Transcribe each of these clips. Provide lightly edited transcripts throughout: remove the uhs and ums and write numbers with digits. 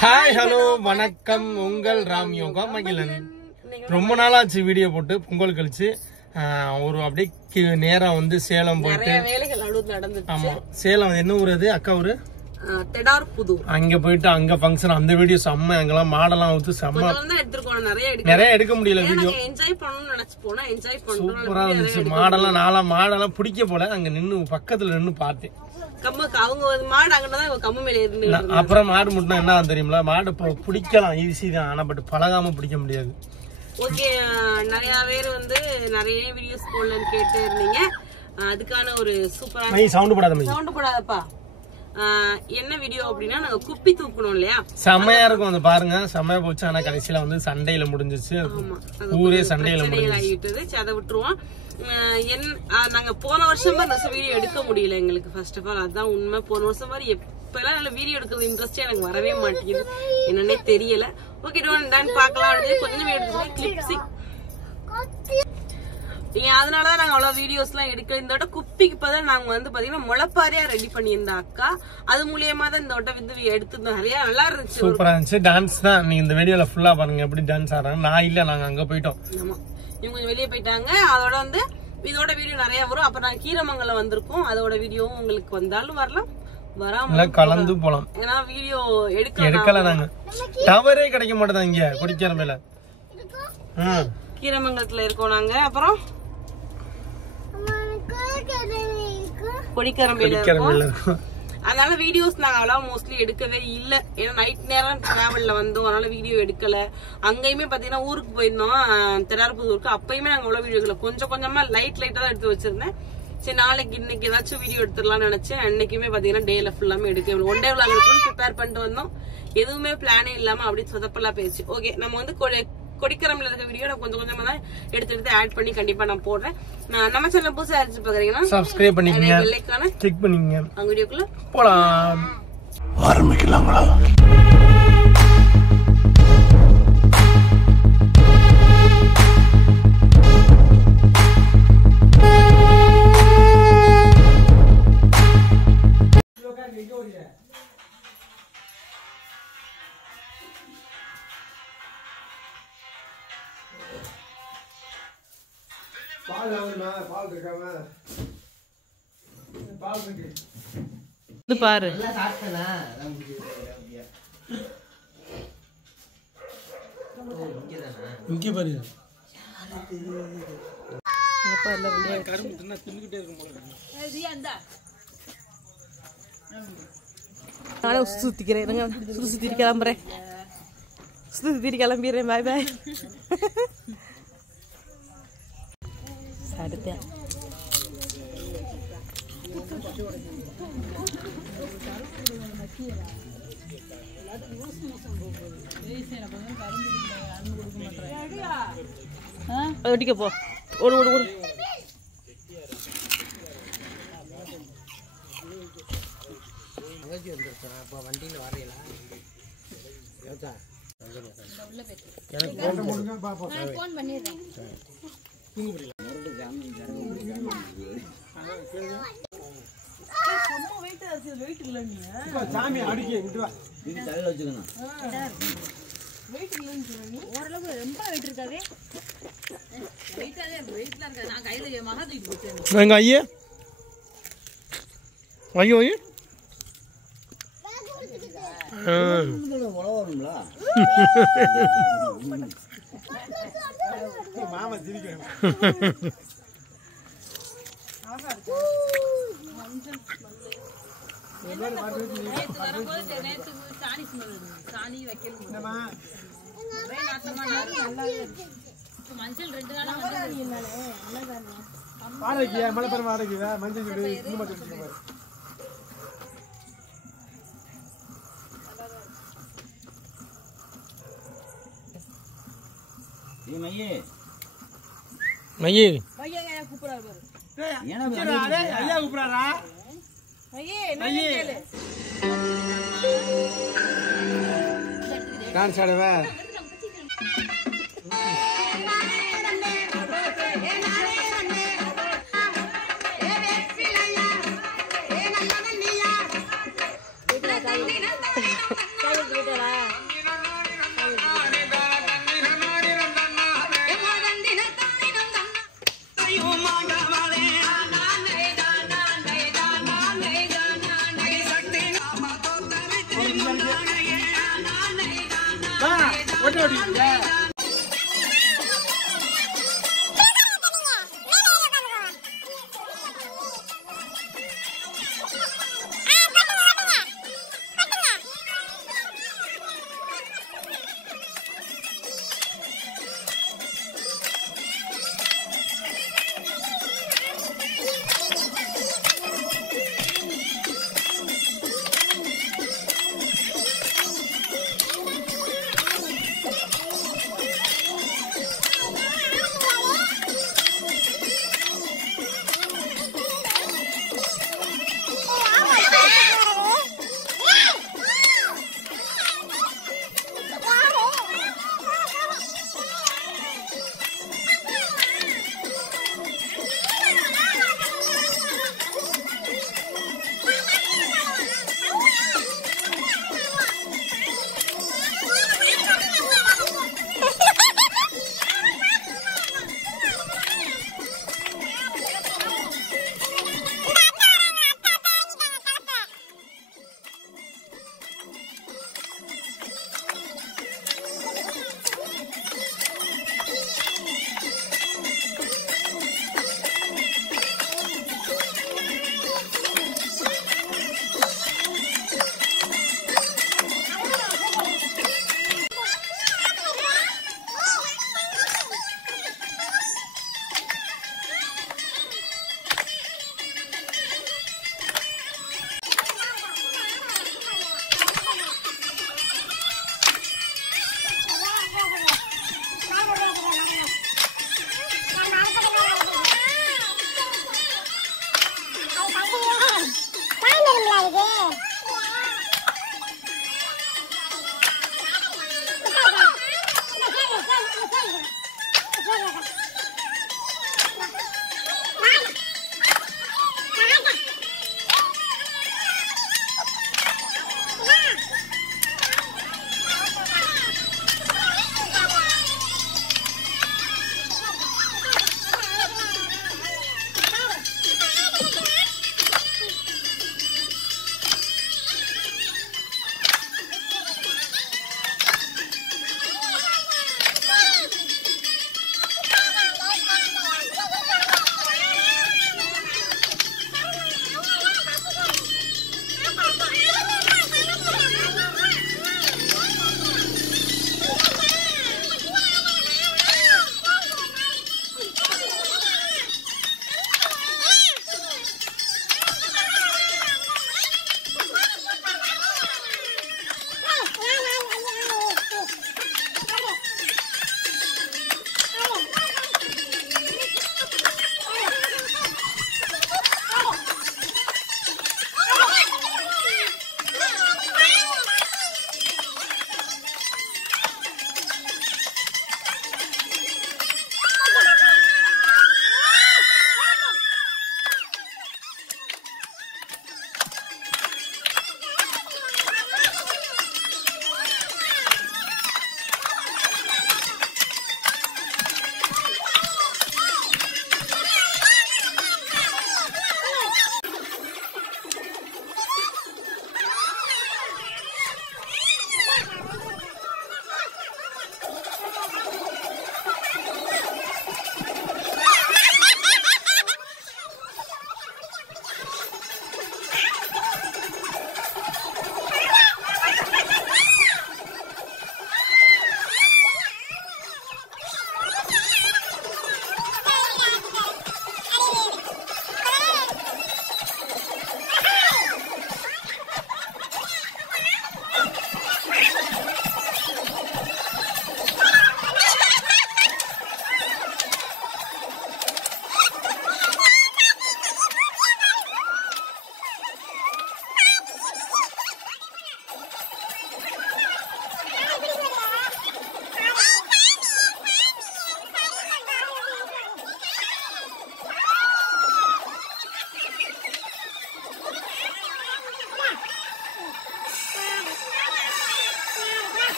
Hi hello வணக்கம் உங்கள் ராம் யோகா மகிழன். ரொம்ப நாளாச்சு வீடியோ போட்டு பொங்கல் கழிச்சு ஒரு அப்படியே நேரம் வந்து சேலம் போயிட்டு ஆமா சேலம் என்ன ஊர் அது அக்கா ஊரு அங்க போயிட்டு அங்க ஃபங்க்ஷன் அந்த வீடியோ செம்ம அங்கெல்லாம் மாடெல்லாம் ஊத்து செம்ம நிறைய எடுக்க முடியல வீடியோ சூப்பரா இருந்துச்சு. மாடெல்லாம் பிடிக்க போல அங்க நின்னு பக்கத்துல நின்னு பார்த்தேன். அப்புறம் மாடு முட்டினா என்ன தெரியுங்களா, மாடு பிடிக்கலாம் ஈஸி தான், ஆனா பட் பழகாம பிடிக்க முடியாது. ஓகே, நிறைய பேர் வந்து நிறைய வீடியோஸ் போடலன்னு கேட்டு இருந்தீங்க. அதுக்கான ஒரு சூப்பரான சவுண்ட் போடாதப்பா என்ன வீடியோ அப்படின்னா, நாங்க குப்பி தூக்கணும் இல்லையா, செம்மையா இருக்கும். வந்து பாருங்க செம்மையா போச்சு. ஆனா கடைசியில வந்து சண்டையில முடிஞ்சிச்சு. ஊரே சண்டையில ஆகிட்டது. அதை விட்டுருவோம். நாங்க போன வருஷம் வீடியோ எடுக்க முடியல எங்களுக்கு. ஃபர்ஸ்ட் ஆஃப் ஆல் அதுதான் உண்மை. போன வருஷம் மாதிரி எப்பெல்லாம் நல்ல வீடியோ எடுக்கிறது இன்ட்ரெஸ்டே எனக்கு வரவே மாட்டேங்குது, என்னன்னே தெரியல. ஓகே பாக்கலாம் கொஞ்சம் கிளிப்ஸிங். அதனாலதான் நாங்க அவ்வளவு வீடியோஸ் எல்லாம் எடுக்க. இந்த வட்டம் குப்பிக்கு பதில் நாங்க வந்து பாத்தீங்கன்னா முளைப்பாரியா ரெடி பண்ணியிருந்த அக்கா, அது மூலியமா தான் இந்த வட்டம் வந்து எடுத்துருந்தோம். நிறைய நல்லா இருந்துச்சு, சூப்பரா இருந்துச்சு. டான்ஸ் தான் நீங்க இந்த வீடியோல ஃபுல்லா பாருங்க எப்படி டான்ஸ் ஆடுறாங்க. நான் இல்ல, நாங்க அங்க போயிட்டோம். ஆமா, இவங்க கொஞ்சம் வெளியே போயிட்டாங்க. அதோட வந்து இதோட வீடியோ நிறைய வரும். அப்புறம் நாங்க கீரமங்கலம் வந்திருக்கோம், அதோட வீடியோவும் உங்களுக்கு வந்தாலும் வரலாம், வராம கலந்து போலாம். ஏன்னா வீடியோ எடுக்கல, நாங்க டவரே கிடைக்க மாட்டேதான் இங்க கொடிக்கரம்பையில. கீரமங்கலத்துல இருக்கோம் நாங்க. அப்புறம் கொடிக்கரம்பையில இருக்கோம். அதனால வீடியோஸ் நாங்க அவ்வளவு மோஸ்ட்லி எடுக்கவே இல்ல. ஏன்னா நைட் நேரம் டிராவல்ல வந்தோம், அதனால வீடியோ எடுக்கல. அங்கேயுமே பாத்தீங்கன்னா ஊருக்கு போயிருந்தோம் திருவாரூருக்கு. அப்பயுமே நாங்க அவ்வளவு வீடியோ எடுக்கல, கொஞ்சம் கொஞ்சமா லைட்டா தான் எடுத்து வச்சிருந்தேன். சரி நாளைக்கு இன்னைக்கு ஏதாச்சும் வீடியோ எடுத்துடலாம்னு நினைச்சேன். அன்னைக்குமே பாத்தீங்கன்னா டேல ஃபுல்லாமே எடுக்க ஒன் டே விளாக் ப்ரிப்பேர் பண்ணிட்டு வந்தோம். எதுவுமே பிளானே இல்லாம அப்படியே சொதப்பெல்லாம் போயிடுச்சு. ஓகே, நம்ம வந்து கொடிக்கரம்புல இருக்க வீடியோ நான் கொஞ்சம் கொஞ்சமா தான் எடுத்து ஆட் பண்ணி கண்டிப்பா நான் போடுறேன். நம்ம சேனல் புதுசா ஆச்சு பாக்குறீங்கன்னா சப்ஸ்கிரைப் பண்ணிக்கங்க, பெல்லைக்கான கிளிக் பண்ணிக்கங்க. அந்த வீடியோக்குள்ள போலாம், ஆரம்பிக்கலாங்களா? பாரு இங்க பாரு சுத்திக்கிறேன், சுத்தி கிளம்புறேன், சுத்தி கிளம்பிடுறேன். பாய் பாய். அடுத்த ஒட்டிக்க போ, ஓடு ஓடு ஓடு. வண்டியில வரையலாம் சாமி அடிக்க ஓரளவு ரொம்ப வெயிட் இருக்காதே. நான் கையில மகா தூக்கிட்டு போச்சேன். எங்க ஐயா ஐயோ ஐயோ மாமா சிரிக்கிறேன். மஞ்சள் 2 நாளா வாடகையா மலைப்பெரும் வாடகையா மஞ்சள் மையே கூப்பிடாரு. ஐயா கூப்பிடாரா? டான்ஸ் ஆடுவ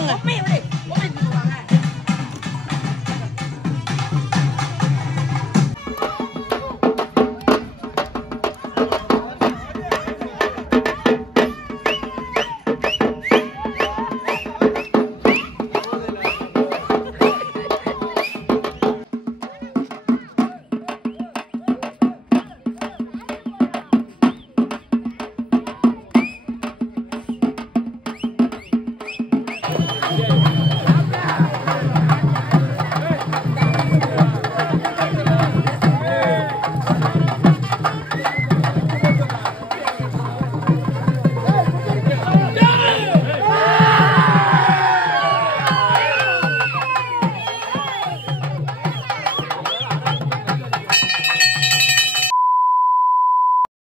வாங்க